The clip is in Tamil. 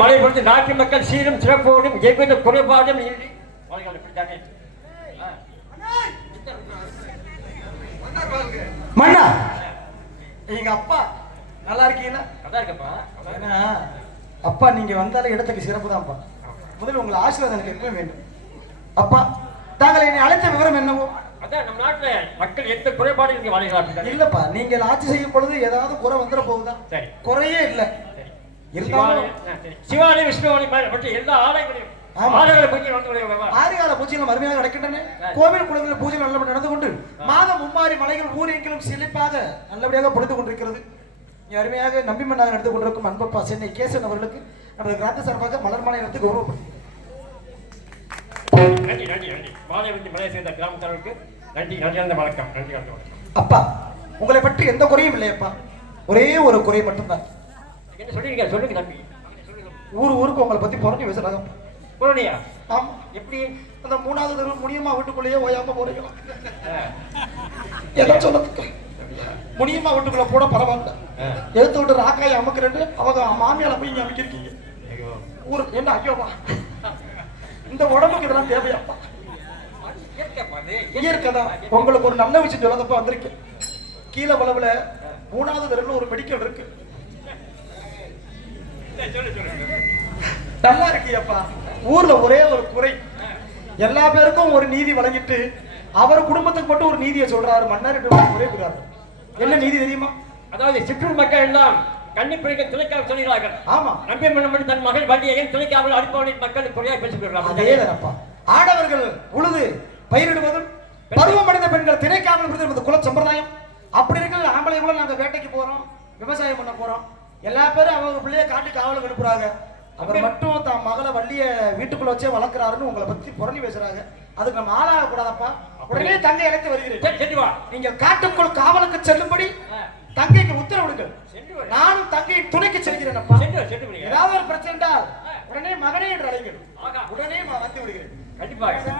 மழை பொழுது நாட்டு மக்கள் சீரும் சிறப்போடும் எவ்வித குறைபாடும் இல்லை. மன்னா? எங்க அப்பா நல்லா இருக்கீங்களா? நல்லா இருக்கப்பா ஏன்னா, அப்பா நீங்க வந்தாலே இடத்துக்கு சிறப்பு தான்ப்பா. முதல்ல உங்களை ஆசீர்வாதம் எனக்கு எப்பவும் வேண்டும். அப்பா தாங்கள் என்னை அழைத்த விவரம் என்னவோ? அதான் நம்ம நாட்டுல மக்கள் எந்த குறைபாடும் இங்கே வாழ்கிறார் அப்படித்தானே? இல்லப்பா நீங்கள் ஆட்சி செய்யும் பொழுது ஏதாவது குறை வந்துட போகுதா? சரி. குறையே இல்ல. விஷ்ணுவாலயம் மாதிரி மற்ற எல்லா ஆலயங்களையும் ஆறுகால பூஜைகள் அருமையாக நடக்கின்றன. கோவில் குளங்களில் பூஜை நல்லபடி நடந்து கொண்டு மாதம் மும்மாரி மலைகள் ஊர் எங்கிலும் செழிப்பாக நல்லபடியாக பொழுது கொண்டிருக்கிறது. அருமையாக நம்பி மன்னாக நடந்து கொண்டிருக்கும் அன்பப்பா சென்னை கேசவன் அவர்களுக்கு நமது கிராந்த சார்பாக மலர் மாலை நடத்தி கௌரவப்படுத்தும் நன்றி நன்றி நன்றி. மாலை வந்து மலை சேர்ந்த கிராமத்தாருக்கு நன்றி நன்றி வணக்கம். நன்றி அப்பா உங்களை பற்றி எந்த குறையும் இல்லையப்பா. ஒரே ஒரு குறை மட்டும்தான். என்ன சொல்றீங்க? சொல்லுங்க தம்பி. ஊர் ஊருக்கு உங்களை பத்தி புறஞ்சு பேசுறாங்க புரணியா ஆமா. எப்படி? அந்த மூணாவது தெரு முடியுமா வீட்டுக்குள்ளேயே ஓயாம போறீங்களா ஆ, எதை சொல்லத்துக்கு முடியுமா வீட்டுக்குள்ள போட பரவாயில்ல. எடுத்து விட்டு ராக்காய் அமுக்கிறேன்னு அவங்க மாமியால போய் இங்க அமைக்கிருக்கீங்க ஊருக்கு என்ன ஐயோவா இந்த உடம்புக்கு இதெல்லாம் தேவையாப்பா? இயற்கைப்பா இது, இயற்கை தான் உங்களுக்கு ஒரு நல்ல விஷயம் சொல்லதப்ப வந்திருக்கேன். கீழே வளவுல மூணாவது தெருவில் ஒரு மெடிக்கல் இருக்கு. நல்லா இருக்கியப்பா. ஊர்ல ஒரே ஒரு குறை. எல்லா பேருக்கும் ஒரு நீதி வழங்கிட்டு அவர் குடும்பத்துக்கு மட்டும் ஒரு நீதியை சொல்றாரு. மன்னர் ஒரே கூறாரு. என்ன நீதி தெரியுமா? அதாவது சிற்றூர் மக்கள் எல்லாம் கன்னிப்பிழைக்க துணைக்காவல் சொல்கிறார்கள். ஆமா. நம்பி மன்னமணி தன் மகள் வண்டியையும் துணைக்காவல் அனுப்பவனின் மக்கள் குறையாக பேசிக் அதே தானப்பா. ஆடவர்கள் உழுது பயிரிடுவதும் பருவம் அடைந்த பெண்கள் திணைக்காமல் குல சம்பிரதாயம். அப்படி இருக்கிற ஆம்பளை கூட நாங்க வேட்டைக்கு போறோம் விவசாயம் பண்ண போறோம். எல்லா பேரும் அவங்க பிள்ளைய காட்டு காவலுக்கு அனுப்புறாங்க. அவர் மட்டும் தான் மகளை வள்ளிய வீட்டுக்குள்ள வச்சே வளர்க்குறாருன்னு உங்களை பத்தி புரணி பேசுறாங்க. அதுக்கு நம்ம ஆளாக கூடாதப்பா. உடனே தங்கை அழைத்து வருகிறேன் நீங்கள் காட்டுக்குள் காவலுக்கு செல்லும்படி தங்கைக்கு உத்தரவிடுங்கள். நானும் தங்கையை துணைக்கு செல்கிறேன் அப்பா ஏதாவது ஒரு பிரச்சனை என்றால் உடனே மகனே என்று அழைங்கள். ஆகா. உடனே ம- வந்து விடுகிறேன். கண்டிப்பாக வா.